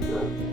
Yeah.